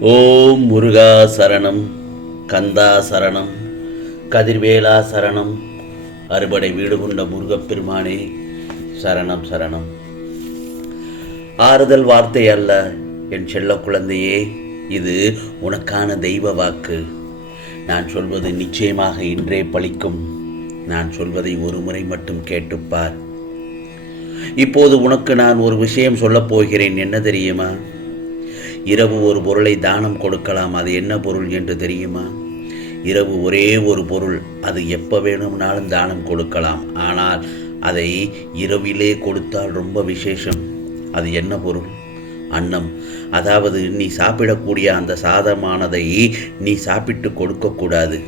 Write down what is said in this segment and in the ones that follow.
ஓம் முருகா சரணம் கந்தா சரணம் கதிர்வேலா சரணம் அறுபடை வீடு கொண்ட முருகப்பெருமானே சரணம் சரணம். ஆறுதல் வார்த்தை அல்ல என் செல்ல குழந்தையே இது உனக்கான தெய்வ வாக்கு. நான் சொல்வது நிச்சயமாக இன்றே பழிக்கும். நான் சொல்வதை ஒரு முறை மட்டும் கேட்டுப்பார். இப்போது உனக்கு நான் ஒரு விஷயம் சொல்லப் போகிறேன் என்ன தெரியுமா? இரவு ஒரு பொருளை தானம் கொடுக்கலாம் அது என்ன பொருள் என்று தெரியுமா? இரவு ஒரே ஒரு பொருள் அது எப்போ வேணும்னாலும் தானம் கொடுக்கலாம் ஆனால் அதை இரவிலே கொடுத்தால் ரொம்ப விசேஷம். அது என்ன பொருள்? அன்னம். அதாவது நீ சாப்பிடக்கூடிய அந்த சாதமானதை நீ சாப்பிட்டு கொடுக்கக்கூடாது.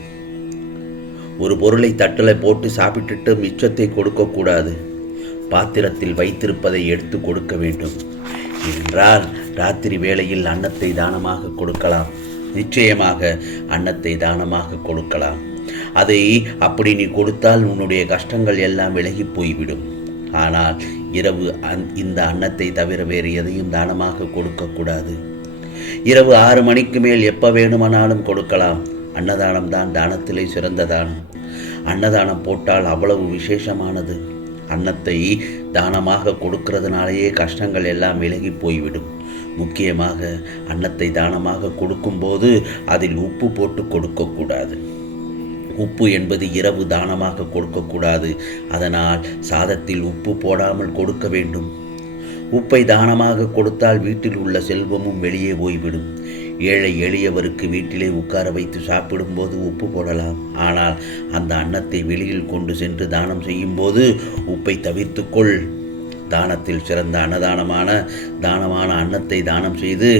ஒரு பொருளை தட்டில் போட்டு சாப்பிட்டுட்டு மிச்சத்தை கொடுக்கக்கூடாது. பாத்திரத்தில் வைத்திருப்பதை எடுத்து கொடுக்க வேண்டும். என்றால் ராத்திரி வேளையில் அன்னத்தை தானமாக கொடுக்கலாம். நிச்சயமாக அன்னத்தை தானமாக கொடுக்கலாம். அதை அப்படி நீ கொடுத்தால் உன்னுடைய கஷ்டங்கள் எல்லாம் விலகி போய்விடும். ஆனால் இரவு அந் இந்த அன்னத்தை தவிர வேறு எதையும் தானமாக கொடுக்கக்கூடாது. இரவு ஆறு மணிக்கு மேல் எப்போ வேணுமானாலும் கொடுக்கலாம். அன்னதானம் தான் தானத்திலே சிறந்த தானம் அன்னதானம் போட்டால் அவ்வளவு விசேஷமானது. அன்னத்தை தானமாக கொடுக்கிறதுனாலேயே கஷ்டங்கள் எல்லாம் விலகி போய்விடும். முக்கியமாக அன்னத்தை தானமாக கொடுக்கும்போது அதில் உப்பு போட்டு கொடுக்கக்கூடாது. உப்பு என்பது இரவு தானமாக கொடுக்கக்கூடாது. அதனால் சாதத்தில் உப்பு போடாமல் கொடுக்க வேண்டும். உப்பை தானமாக கொடுத்தால் வீட்டில் உள்ள செல்வமும் வெளியே போய்விடும். ஏழை எளியவருக்கு வீட்டிலே உட்கார வைத்து சாப்பிடும்போது உப்பு போடலாம். ஆனால் அந்த அன்னத்தை வெளியில் கொண்டு சென்று தானம் செய்யும்போது உப்பை தவிர்த்துக்கொள் தானத்தில் சிறந்த அன்னதானமான தானமான அன்னத்தை தானம் செய்து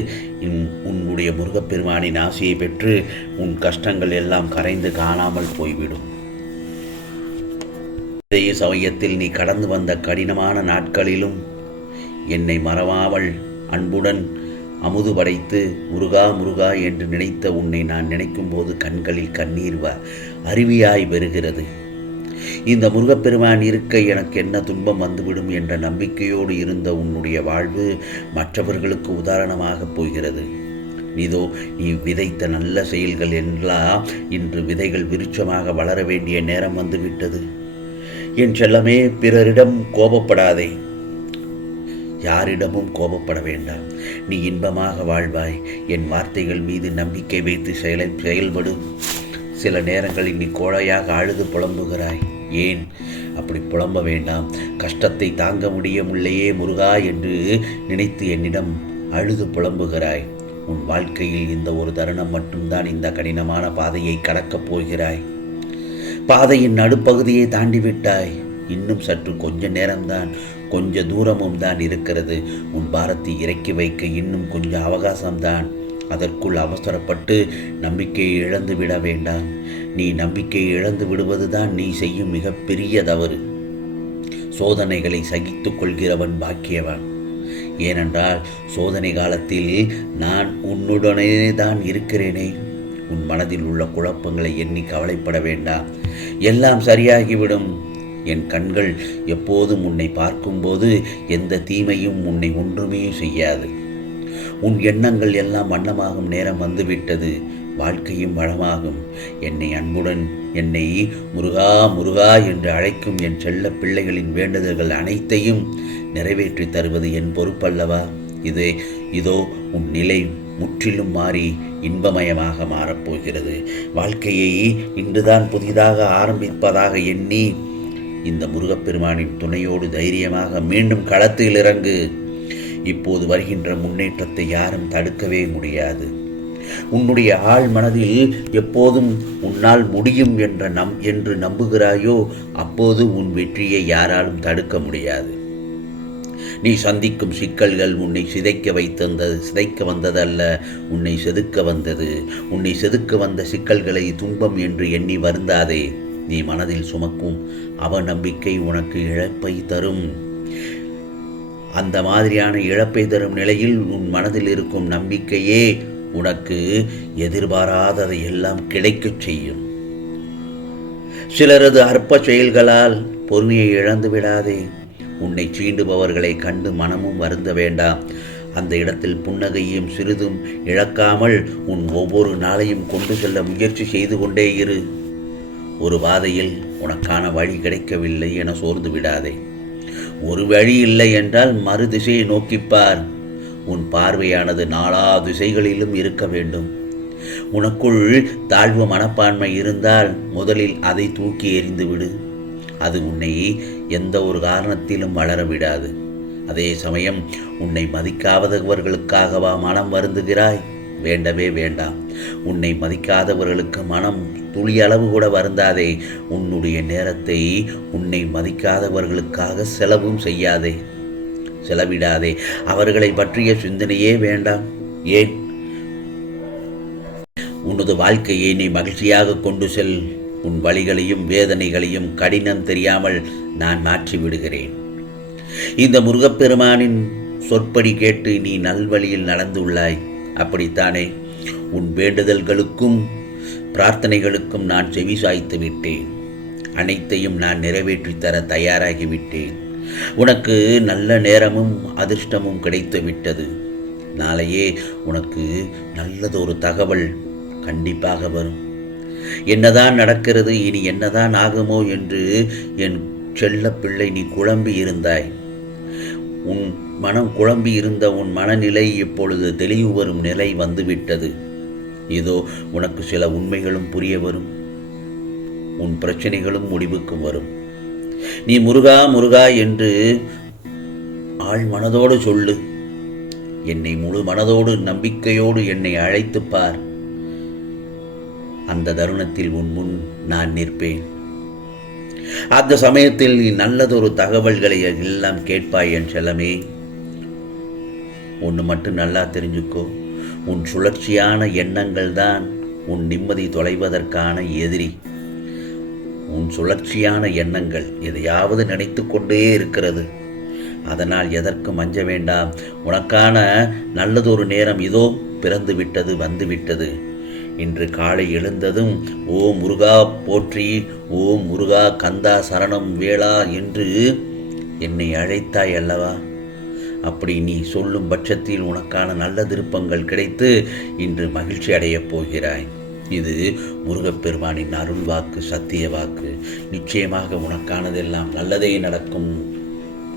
உன்- உன்னுடைய முருகப்பெருமானின் ஆசையை பெற்று உன் கஷ்டங்கள் எல்லாம் கரைந்து காணாமல் போய்விடும். இதே சமயத்தில் நீ கடந்து வந்த கடினமான நாட்களிலும் என்னை மறவாமல் அன்புடன் அமுது படைத்து முருகா முருகா என்று நினைத்த உன்னை நான் நினைக்கும் போது கண்களில் கண்ணீர் வ அருவியாய் வருகிறது இந்த முருகப்பெருமான் இருக்க எனக்கு என்ன துன்பம் வந்துவிடும் என்ற நம்பிக்கையோடு இருந்த உன்னுடைய வாழ்வு மற்றவர்களுக்கு உதாரணமாக போகிறது. இதோ நீ விதைத்த நல்ல செயல்கள் எல்லாம் இன்று விதைகள் விருட்சமாக வளர வேண்டிய நேரம் வந்துவிட்டது. என் செல்லமே பிறரிடம் கோபப்படாதே. யாரிடமும் கோபப்பட வேண்டாம். நீ இன்பமாக வாழ்வாய். என் வார்த்தைகள் மீது நம்பிக்கை வைத்து செயலை செயல்படும் சில நேரங்களில் நீ கோழையாக அழுது புலம்புகிறாய். ஏன்? அப்படி புலம்ப வேண்டாம். கஷ்டத்தை தாங்க முடியவில்லையே முருகா என்று நினைத்து என்னிடம் அழுது புலம்புகிறாய். உன் வாழ்க்கையில் இந்த ஒரு தருணம் மட்டும்தான் இந்த கடினமான பாதையை கடக்கப் போகிறாய். பாதையின் நடுப்பகுதியை தாண்டி விட்டாய் இன்னும் சற்று கொஞ்ச நேரம்தான் கொஞ்ச தூரமும் தான் இருக்கிறது. உன் பாரத்தை இறக்கி வைக்க இன்னும் கொஞ்சம் அவகாசம்தான். அதற்குள் அவசரப்பட்டு நம்பிக்கையை இழந்து விட வேண்டாம். நீ நம்பிக்கை இழந்து விடுவதுதான் நீ செய்யும் மிகப்பெரிய தவறு. சோதனைகளை சகித்துக் கொள்கிறவன் பாக்கியவன். ஏனென்றால் சோதனை காலத்தில் நான் உன்னுடனே தான் இருக்கிறேனே. உன் மனதில் உள்ள குழப்பங்களை எண்ணி கவலைப்பட வேண்டாம். எல்லாம் சரியாகிவிடும். என் கண்கள் எப்போதும் உன்னை பார்க்கும்போது எந்த தீமையும் உன்னை ஒன்றுமே செய்யாது. உன் எண்ணங்கள் எல்லாம் வண்ணமாகும் நேரம் வந்துவிட்டது. வாழ்க்கையும் வளமாகும். என்னை அன்புடன் என்னை முருகா முருகா என்று அழைக்கும் என் செல்ல பிள்ளைகளின் வேண்டுதல்கள் அனைத்தையும் நிறைவேற்றி தருவது என் பொறுப்பல்லவா? இது இதோ உன் நிலை முற்றிலும் மாறி இன்பமயமாக மாறப்போகிறது வாழ்க்கையை இன்றுதான் புதிதாக ஆரம்பிப்பதாக எண்ணி இந்த முருகப்பெருமானின் துணையோடு தைரியமாக மீண்டும் களத்தில் இறங்கு. இப்போது வருகின்ற முன்னேற்றத்தை யாரும் தடுக்கவே முடியாது. உன்னுடைய ஆழ் மனதில் எப்போதும் உன்னால் முடியும் என்ற நம் என்று நம்புகிறாயோ அப்போது உன் வெற்றியை யாராலும் தடுக்க முடியாது. நீ சந்திக்கும் சிக்கல்கள் உன்னை சிதைக்க வைத்தது சிதைக்க வந்ததல்ல உன்னை செதுக்க வந்தது. உன்னை செதுக்க வந்த சிக்கல்களை துன்பம் என்று எண்ணி வருந்தாதே. நீ மனதில் சுமக்கும் அவநம்பிக்கை உனக்கு இழப்பை தரும். அந்த மாதிரியான இழப்பை தரும் நிலையில் உன் மனதில் இருக்கும் நம்பிக்கையே உனக்கு எதிர்பாராததை எல்லாம் கிடைக்கச் செய்யும். சிலரது அற்ப செயல்களால் பொறுமையை இழந்து விடாதே. உன்னை சீண்டுபவர்களை கண்டு மனமும் வருந்த வேண்டாம். அந்த இடத்தில் புன்னகையும் சிறிதும் இழக்காமல் உன் ஒவ்வொரு நாளையும் கொண்டு செல்ல முயற்சி செய்து கொண்டே இரு. ஒரு பாதையில் உனக்கான வழி கிடைக்கவில்லை என சோர்ந்து விடாதே. ஒரு வழி இல்லை என்றால் மறு திசையை நோக்கிப்பார் உன் பார்வையானது நாலா திசைகளிலும் இருக்க வேண்டும். உனக்குள் தாழ்வு மனப்பான்மை இருந்தால் முதலில் அதை தூக்கி எறிந்துவிடு அது உன்னை எந்த ஒரு காரணத்திலும் வளர விடாது. அதே சமயம் உன்னை மதிக்காதவர்களுக்காகவா மனம் வருந்துகிறாய்? வேண்டவே வேண்டாம். உன்னை மதிக்காதவர்களுக்கு மனம் துளி அளவு கூட வருந்தாதே. உன்னுடைய நேரத்தை உன்னை மதிக்காதவர்களுக்காக செலவும் செய்யாதே. செலவிடாதே. அவர்களை பற்றிய சிந்தனையே வேண்டாம். ஏன்? உனது வாழ்க்கையை நீ மகிழ்ச்சியாக கொண்டு செல். உன் வழிகளையும் வேதனைகளையும் கடினம் தெரியாமல் நான் மாற்றி விடுகிறேன் இந்த முருகப்பெருமானின் சொற்படி கேட்டு நீ நல்வழியில் நடந்துள்ளாய். அப்படித்தானே? உன் வேண்டுதல்களுக்கும் பிரார்த்தனைகளுக்கும் நான் செவி சாய்த்து விட்டேன். அனைத்தையும் நான் நிறைவேற்றித்தர தயாராகிவிட்டேன். உனக்கு நல்ல நேரமும் அதிர்ஷ்டமும் கிடைத்து விட்டது நாளையே உனக்கு நல்லதொரு தகவல் கண்டிப்பாக வரும். என்னதான் நடக்கிறது இனி என்னதான் ஆகுமோ என்று என் செல்ல பிள்ளை நீ குழம்பி இருந்தாய். உன் மனம் குழம்பி இருந்த உன் மனநிலை இப்பொழுது தெளிவு வரும் நிலை வந்துவிட்டது. இதோ உனக்கு சில உண்மைகளும் புரிய வரும். உன் பிரச்சனைகளும் முடிவுக்கு வரும். நீ முருகா முருகா என்று ஆள் மனதோடு சொல்லு. என்னை முழு மனதோடு நம்பிக்கையோடு என்னை அழைத்துப் பார். அந்த தருணத்தில் உன் முன் நான் நிற்பேன். அந்த சமயத்தில் நீ நல்லதொரு தகவல்களை எல்லாம் கேட்பாய் என் செல்லமே. ஒன்று மட்டும் நல்லா தெரிஞ்சுக்கோ. உன் சுழற்சியான எண்ணங்கள் தான் உன் நிம்மதி தொலைவதற்கான எதிரி. உன் சுழற்சியான எண்ணங்கள் எதையாவது நினைத்து கொண்டே இருக்கிறது. அதனால் எதற்கும் அஞ்ச வேண்டாம்? உனக்கான நல்லதொரு நேரம் இதோ பிறந்து விட்டது வந்து விட்டது. இன்று காலை எழுந்ததும் ஓ முருகா போற்றி! ஓ முருகா கந்தா சரணம் வேளா என்று என்னை அழைத்தாய் அல்லவா? அப்படி நீ சொல்லும் பட்சத்தில் உனக்கான நல்ல திருப்பங்கள் கிடைத்து இன்று மகிழ்ச்சி அடையப் போகிறாய். இது முருகப்பெருமானின் அருள் வாக்கு சத்திய வாக்கு நிச்சயமாக உனக்கானதெல்லாம் நல்லதே நடக்கும்.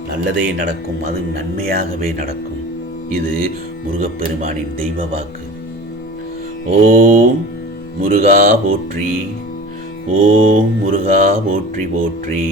நல்லதே நடக்கும். அது நன்மையாகவே நடக்கும். இது முருகப்பெருமானின் தெய்வ வாக்கு ஓம் முருகா போற்றி. ஓம் முருகா போற்றி போற்றி.